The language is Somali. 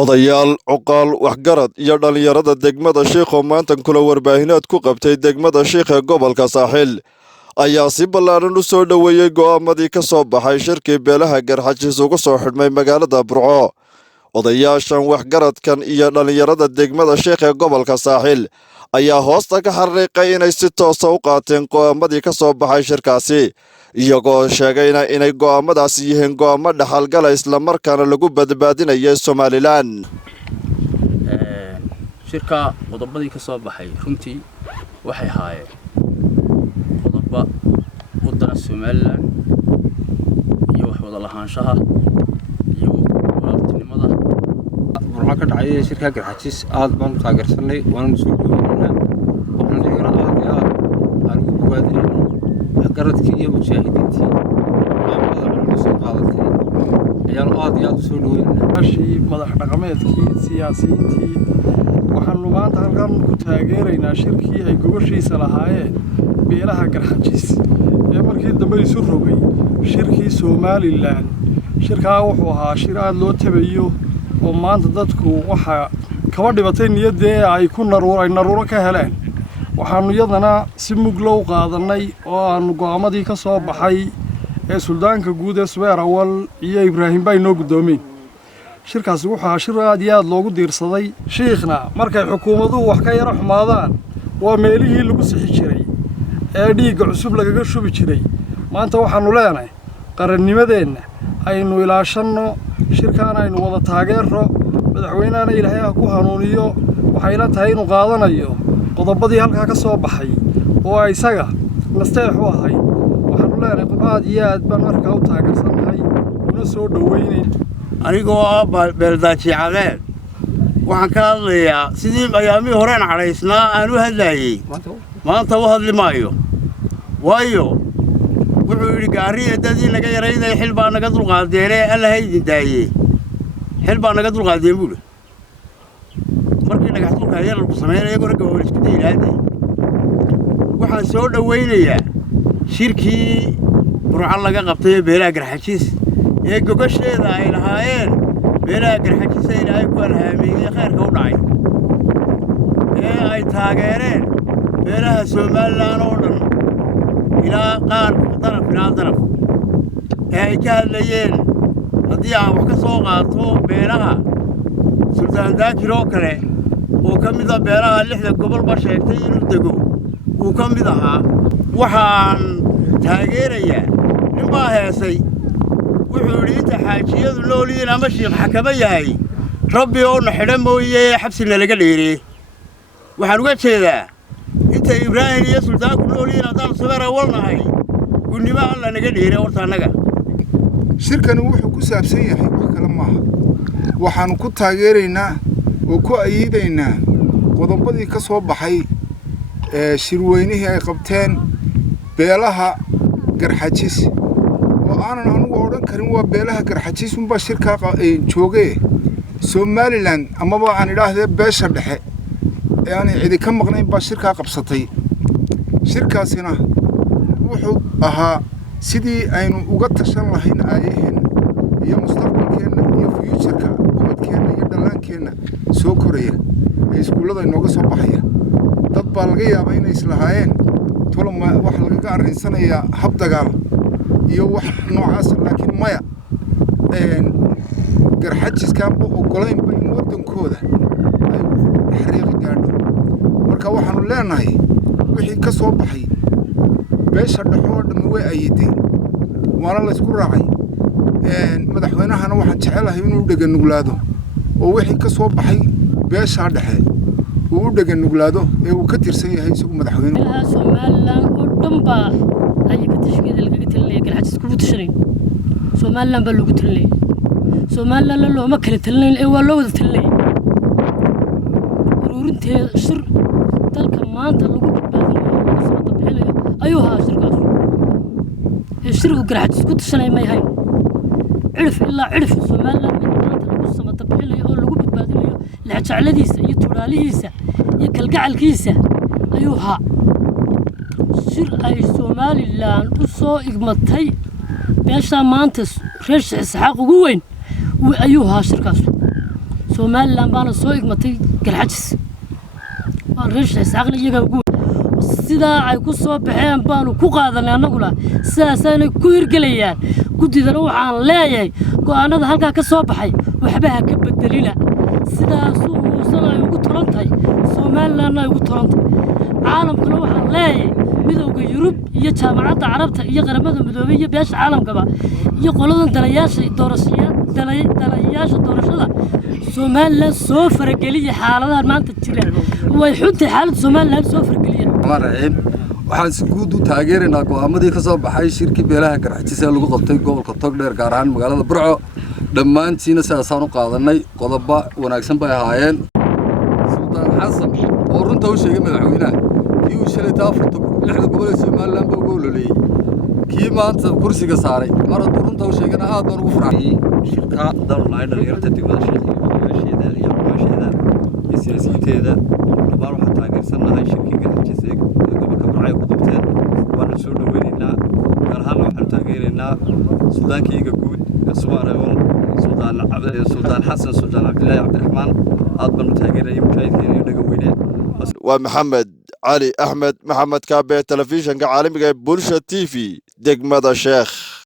odayaal cuqaal waxgarad iyo dhalinyarada degmada Sheekh oo maanta kula warbaahineed ku qabtay degmada Sheekh ee gobolka Saaxil ayaa si ballaaran u soo dhaweeyay go'aamadii ka soo baxay shirkii beelaha Garxajis uga soo xidhmay magaalada Burco. Odayaashan waxgaradkan iyo dhalinyarada degmada Sheekh ee gobolka Saaxil ayaa hoosta ka xariiqay inay si toos ah u qaateen go'aamadii ka soo baxay shirkaasi, iyagoo sheegayna inay go'aamadaasi yihiin go'aamo dhaxalgala isla markaana lagu badbaadinayo Somaliland. shirka qodobadii ka soo baxay runtii waxay haayeen qodobo waddanka Somaliland iyo wax wada lahaanshaha iyo walaaltinimada. Burco ka dhacay shirka Garxajis aad baan taageersanay waan soo dhaweynaa waxaan leeyahay aad iyo aad aan ugu bogaadinayno waxgaradkii iyo mujaahidiintii go'aamada soo qaadatay ayaan aad iyo aad u soo dhaweynaa madax dhaqameedkii siyaasiyiintii waxaanu maanta halkan ku taageeraynaa shirkii ay goboshiisa lahaayeen beelaha Garxajis ee markii dambe isu rogay shirkii Somaliland. shirkaa wuxuu ahaa shir aad loo tabayo oo maanta dadku waxa kaba dhibatay niyadee ay ku naruuro ka heleen. waxaanu yadana si muglow qaadanay oo aanu go'aamadii ka soo baxay ee suldaanka guud ee Subeer Awal iyo Ibraahim bay noo gudoomeen. shirkaasi wuxuu ahaa shir aad iyo aad loogu diirsaday. shiikhna markay xukuumaduhu wax ka yara xumaadaan waa meelihii lagu sixi jiray ee dhiigga cusub lagaga shubi jiray. maanta waxaanu leenahay qarannimadeenna aynu ilaashanno, shirkaan aynu wada taageero, madaxweynahana Ilaahay ha ku hanuuniyo. waxay la tahay inuu qaadanayo qodobadii halkaa ka soo baxay oo ay isaga nasteex u ahay. waxaanu leenahay aad iyo aad baan markaa u taageersanahay una soo dhaweynay. anigoo ah beeldaaji cadeed waxaan ka hadlayaa sidii ayaamii horeen cadaysnaa aan u hadlayay maanta u hadli maayo, waayo wuxuu yidhi gaariya dadii naga yarayday xil baa naga dulqaadeenee alla ha idin daayee. xil baa naga dulqaadeen buuli markii dhagax dulka yararku sameynaya iyagoo ragga waa isku daylaadeen. waxaan soo dhawaynayaa shirkii Burco laga qabtay beelaha Garxajis ee gogasheeda ay lahaayeen beelaha Garxajis ay Ilaahay ku alhaameeyay khayrka u dhacay ee ay taageereen beelaha Somaliland oo dhan ilaa qaar daraf ilaa daraf ee ay ka hadlayeen. haddii aan wax ka soo qaato beelaha Sultaan Daakir oo kale oo ka mid ah beelaha 6 gobolba sheegtay inuu dego uu ka mid ahaa. waxaan taageerayaa nin baa heesay wuxuu yidhi inta xaajiyadu noolyihiin ama shiikh xakama yahay rabbi oo na xidha mooye xabsina laga dheeree. waxaan uga jeedaa inta Ibraahim iyo suldaanku noolyihiin haddaan Subeer Awal nahay gunnimo alla naga dheere horta annaga. shirkani wuxuu ku saabsan yahay wax kale maaha. waxaanu ku taageeraynaa oo ku ayiidaynaa qodobadii ka soo baxay shirweynihii ay qabteen beelaha Garxajis oo aanan anigu odhan karin waa beelaha Garxajis unbaa shirkaa joogee. Somaliland amaba aan idhaahdee beesha dhexe ee aanay cidi ka maqnayn baa shirkaa qabsatay. shirkaasina wuxuu ahaa sidii aynu uga tashan lahayn aayaheenna iyo mustaqbalkeenna iyo future-ka ubadkeenna iyo dhallaankeenna soo koraya ee iskuullada inooga soo baxaya. dad baa laga yaabaa inay islahaayeen toloma wax lagaga arrinsanayaa hab dagaal iyo wax noocaas, laakiin maya. Garxajiskaanba oggolaynba in waddankooda ay xariiqi gaadho. marka waxaanu leenahay wixii ka soo baxay beesha dhexe oo dhammi way ayiideen waana la isku raacay. madaxweynahana waxaan jecelahay inuu dheganuglaado oo wixii ka soo baxay beesha dhexe uu u dheganuglaado ee uu ka tirsan yahay isagu madaxweynaha. Somaliland oo dhan baa ay ka tashkiilada lagaga talinaya Garxajis ku tashanay. Somaliland baa lagu talinay. Somaliland looma kala talinayn ee waa loo wada talinay. ururinteeda shir dalka maanta lagu badbaadinayo lagu soo tabixinayo ayuu ahaa shirkaas. shirku Garxajis ku tashanay ma yahay cirif ilaa cirif Somaliland maanta lagu soo tabixinayo oo lagu badbaadinayo lacagcaladiisa iyo tuulaalihiisa iyo kalgacalkiisa ayuu ahaa. shir ay Somaliland u soo igmatay beesha maanta reer Isxaaq ugu weyn ayuu ahaa shirkaas. somalilan baana soo igmatay garxajis waa reesha isaaqna iyaga ugu sidaa ay ku soo baxeen baanu ku qaadanay annaguna sidaasaanay ku hirgelayaan guddidana waxaan leeyahay go'aanada halkaa ka soo baxay waxba ha ka bedelina sidaasuu uusan ay ugu tolan tahay somalilanna ay ugu tolan tahay caalamkuna waxaan leeyahay midowda yurub iyo jaamacadda carabta iyo qaramada midoobay iyo beesha caalamkaba iyo qoladan dalayaasha doorashada somalilan soo farageliya xaaladahan maanta jira way xuntahay xaaladda somalilan soo farageliya raxiim waxaan si guud u taageeraynaa go'aamadii ka soo baxay shirkii beelaha garxajis ee lagu qabtay gobolka togdheer gaar ahaan magaalada burco dhammaantiina sidaasaan u qaadanay qodobo wanaagsan bay ahaayeen suldaan xasan oo runta u sheegay madaxweynaha kii uu shalay 6 gobol ee somalilan baa uga ololeeyey kii maanta kursiga saaray mar hadduu runta u sheegana aad baan ugu farxay shirka dalnaay dhalinyarada degmada sheekha iyo qorsheeda iyo siyaasiyiinteeda dhammaan waxaan taageersanahay shirkii garxajis ee gobolka burco ku qabteen waana soo dhaweynaynaa gaar ahaan waxaan taageeraynaa suldaankayga guud ee Soomaaliya suldaan xasan suldaan cabdilaahi cabdiraxmaan aad baan u taageerayay mujaahidiin iyo dhagaweyne waa maxamed cali axmed maxamed kaabe telefishinka caalamiga ee bulsha TV degmada sheekh